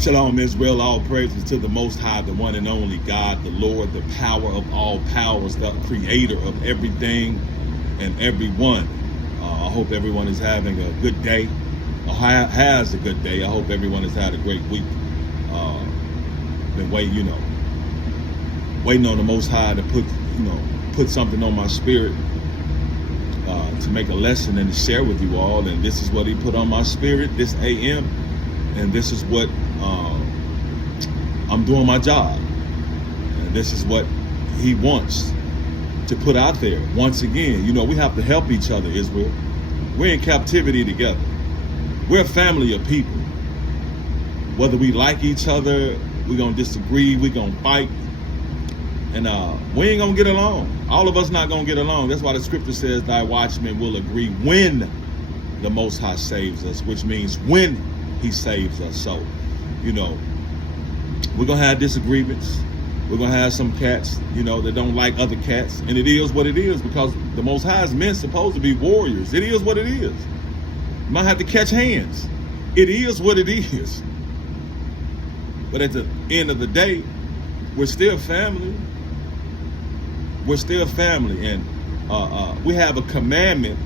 Shalom, Israel. All praises to the Most High, the one and only God, the Lord, the power of all powers, the creator of everything and everyone. I hope everyone is having a good day, or has a good day. I hope everyone has had a great week. Been waiting on the Most High to put something on my spirit to make a lesson and to share with you all. And this is what He put on my spirit this AM, and this is what I'm doing my job, and this is what He wants to put out there. Once again, we have to help each other, Israel. We're in captivity together. We're a family of people. Whether we like each other, we're gonna disagree, we're gonna fight, and we ain't gonna get along. All of us not gonna get along. That's why the scripture says, "Thy watchmen will agree when the Most High saves us," which means when He saves us. So, we're gonna have disagreements. We're gonna have some cats, that don't like other cats, and it is what it is, because the Most High's men supposed to be warriors. It is what it is. You might have to catch hands. It is what it is. But at the end of the day, we're still family. We're still family, and we have a commandment,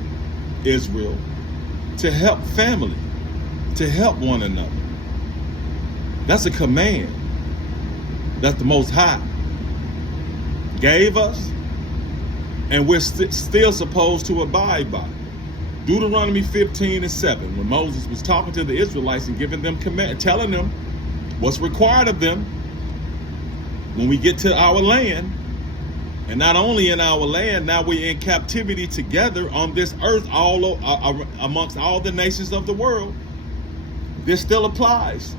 Israel, to help family, to help one another. That's a command that the Most High gave us, and we're still supposed to abide by. Deuteronomy 15:7, when Moses was talking to the Israelites and giving them command, telling them what's required of them when we get to our land. And not only in our land, now we're in captivity together on this earth, all amongst all the nations of the world. This still applies.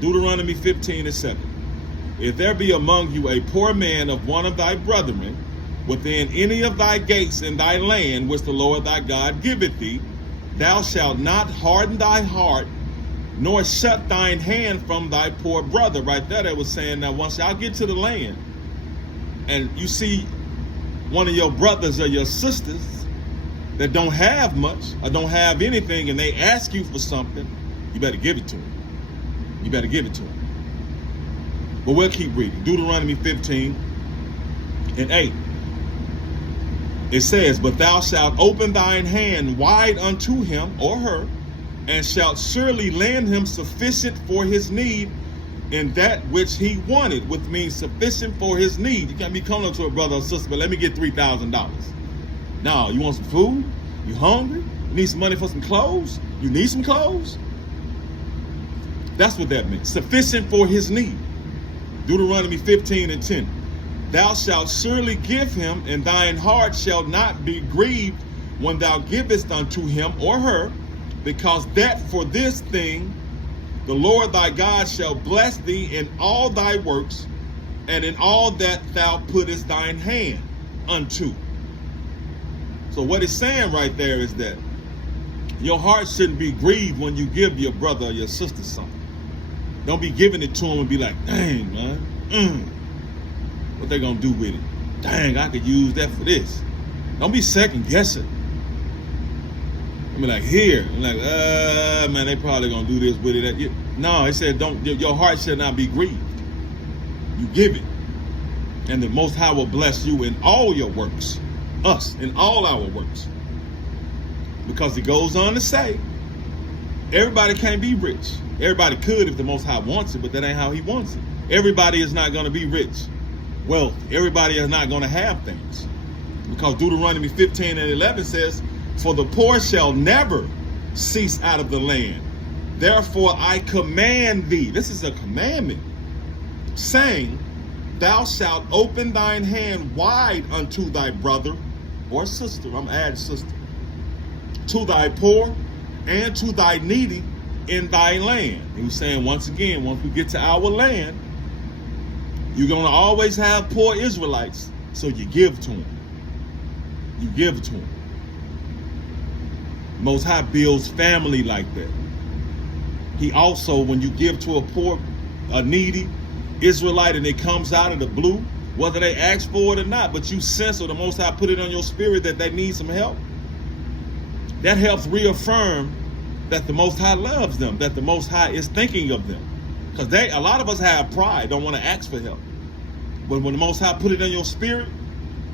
Deuteronomy 15:7. If there be among you a poor man of one of thy brethren within any of thy gates in thy land, which the Lord thy God giveth thee, thou shalt not harden thy heart, nor shut thine hand from thy poor brother. Right there, they was saying that once y'all get to the land and you see one of your brothers or your sisters that don't have much or don't have anything, and they ask you for something, you better give it to them. You better give it to them. But we'll keep reading. Deuteronomy 15:8. It says, "But thou shalt open thine hand wide unto him or her, and shalt surely lend him sufficient for his need in that which he wanted," which means sufficient for his need. You can't be coming up to a brother or sister, but let me get $3,000. No, you want some food? You hungry? You need some money for some clothes? You need some clothes? That's what that means. Sufficient for his need. Deuteronomy 15:10. "Thou shalt surely give him, and thine heart shall not be grieved when thou givest unto him or her, because that for this thing the Lord thy God shall bless thee in all thy works, and in all that thou puttest thine hand unto." So what it's saying right there is that your heart shouldn't be grieved when you give your brother or your sister something. Don't be giving it to them and be like, "Dang, man, what they gonna do with it? Dang, I could use that for this." Don't be second guessing. I mean, like, here, I'm like, man, they probably gonna do this with it. No, it said, your heart should not be grieved. You give it, and the Most High will bless you in all your works, us in all our works, because it goes on to say, everybody can't be rich. Everybody could if the Most High wants it, but that ain't how He wants it. Everybody is not going to be rich, wealthy. Everybody is not going to have things, because Deuteronomy 15:11 says, "For the poor shall never cease out of the land. Therefore I command thee," this is a commandment, "saying, thou shalt open thine hand wide unto thy brother or sister," I'm adding sister, "to thy poor and to thy needy in thy land." He was saying, once again, once we get to our land, you're going to always have poor Israelites, so you give to them. You give to them. Most High builds family like that. He also, when you give to a poor, a needy Israelite, and it comes out of the blue, whether they ask for it or not, but you sense, or the Most High put it on your spirit that they need some help, that helps reaffirm that the Most High loves them, that the Most High is thinking of them. Because a lot of us have pride, don't want to ask for help. But when the Most High put it in your spirit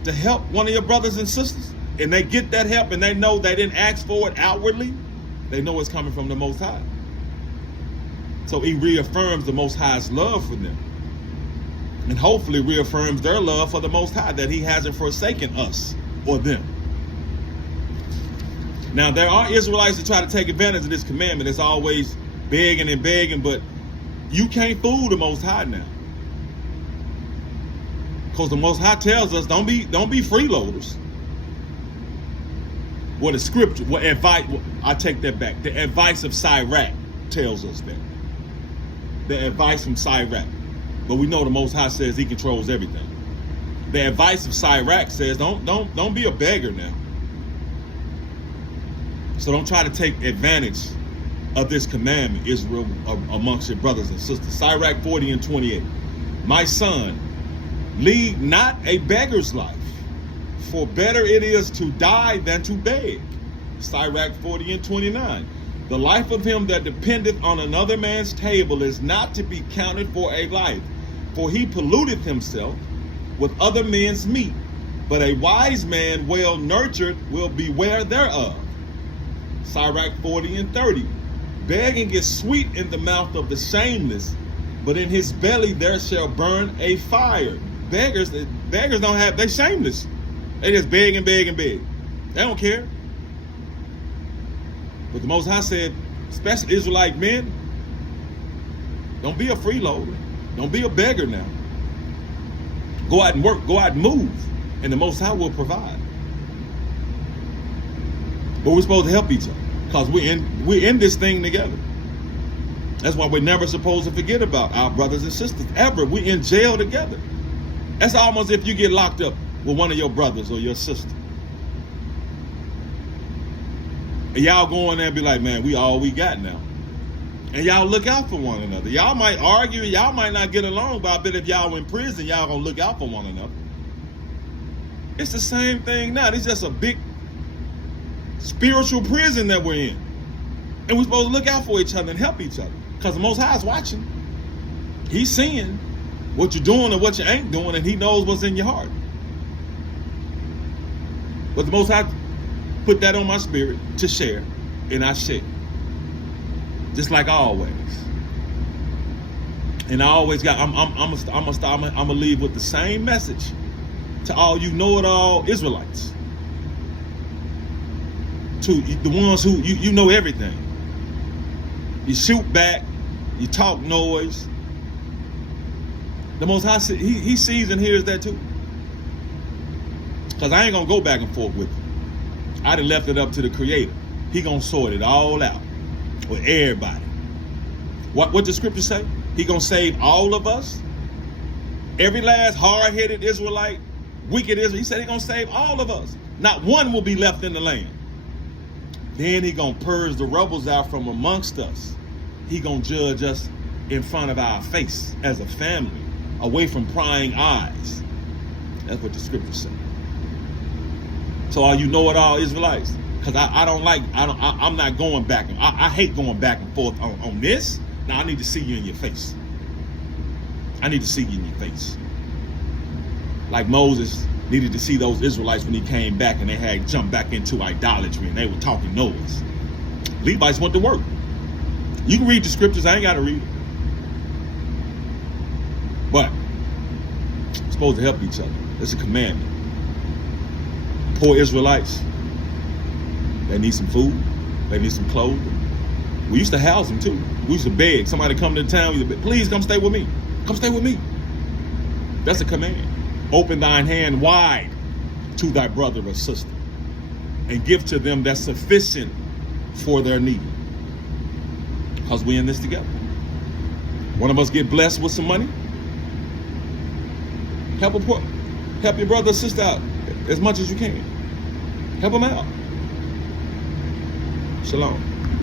to help one of your brothers and sisters, and they get that help and they know they didn't ask for it outwardly, they know it's coming from the Most High. So he reaffirms the Most High's love for them. And hopefully reaffirms their love for the Most High, that he hasn't forsaken us or them. Now, there are Israelites that try to take advantage of this commandment. It's always begging and begging, but you can't fool the Most High now. Because the Most High tells us, don't be freeloaders. What the scripture, what advice, I take that back. The advice of Sirach tells us that. The advice from Sirach. But we know the Most High says he controls everything. The advice of Sirach says, don't be a beggar now. So don't try to take advantage of this commandment, Israel, amongst your brothers and sisters. Sirach 40:28. My son, lead not a beggar's life, for better it is to die than to beg. Sirach 40:29. The life of him that dependeth on another man's table is not to be counted for a life, for he polluteth himself with other men's meat. But a wise man well nurtured will beware thereof. Sirach 40:30. Begging is sweet in the mouth of the shameless, but in his belly there shall burn a fire. Beggars don't have, they shameless. They just beg and beg and beg. They don't care. But the Most High said, especially Israelite men, don't be a freeloader. Don't be a beggar now. Go out and work. Go out and move. And the Most High will provide. But we're supposed to help each other. Because we're in this thing together. That's why we're never supposed to forget about our brothers and sisters. Ever. We're in jail together. That's almost if you get locked up with one of your brothers or your sister. And y'all go in there and be like, man, we all we got now. And y'all look out for one another. Y'all might argue, y'all might not get along, but I bet if y'all in prison, y'all gonna look out for one another. It's the same thing now. It's just a big spiritual prison that we're in. And we're supposed to look out for each other and help each other. Because the Most High is watching. He's seeing what you're doing and what you ain't doing, and he knows what's in your heart. But the Most High put that on my spirit to share, and I share. Just like always. And I always got, I'm gonna leave with the same message to all you know-it-all Israelites. To the ones who you know everything. You shoot back, you talk noise. The Most High, he sees and hears that too. Because I ain't gonna go back and forth with you. I done left it up to the Creator. He gonna sort it all out with everybody. What the scripture say? He gonna save all of us. Every last hard-headed Israelite, wicked Israel. He said he gonna save all of us. Not one will be left in the land. Then he gonna purge the rebels out from amongst us. He gonna judge us in front of our face as a family, away from prying eyes. That's what the scriptures say. So all you know-it-all Israelites, because I'm not going back. I hate going back and forth on this. Now I need to see you in your face. I need to see you in your face. Like Moses needed to see those Israelites when he came back and they had jumped back into idolatry and they were talking noise. Levites went to work. You can read the scriptures. I ain't got to read it. But we're supposed to help each other. It's a commandment. Poor Israelites, they need some food. They need some clothing. We used to house them too. We used to beg. Somebody come to the town, we used to beg, please come stay with me. Come stay with me. That's a command. Open thine hand wide to thy brother or sister and give to them that's sufficient for their need. Because we in this together. One of us get blessed with some money. Help your brother or sister out as much as you can. Help them out. Shalom.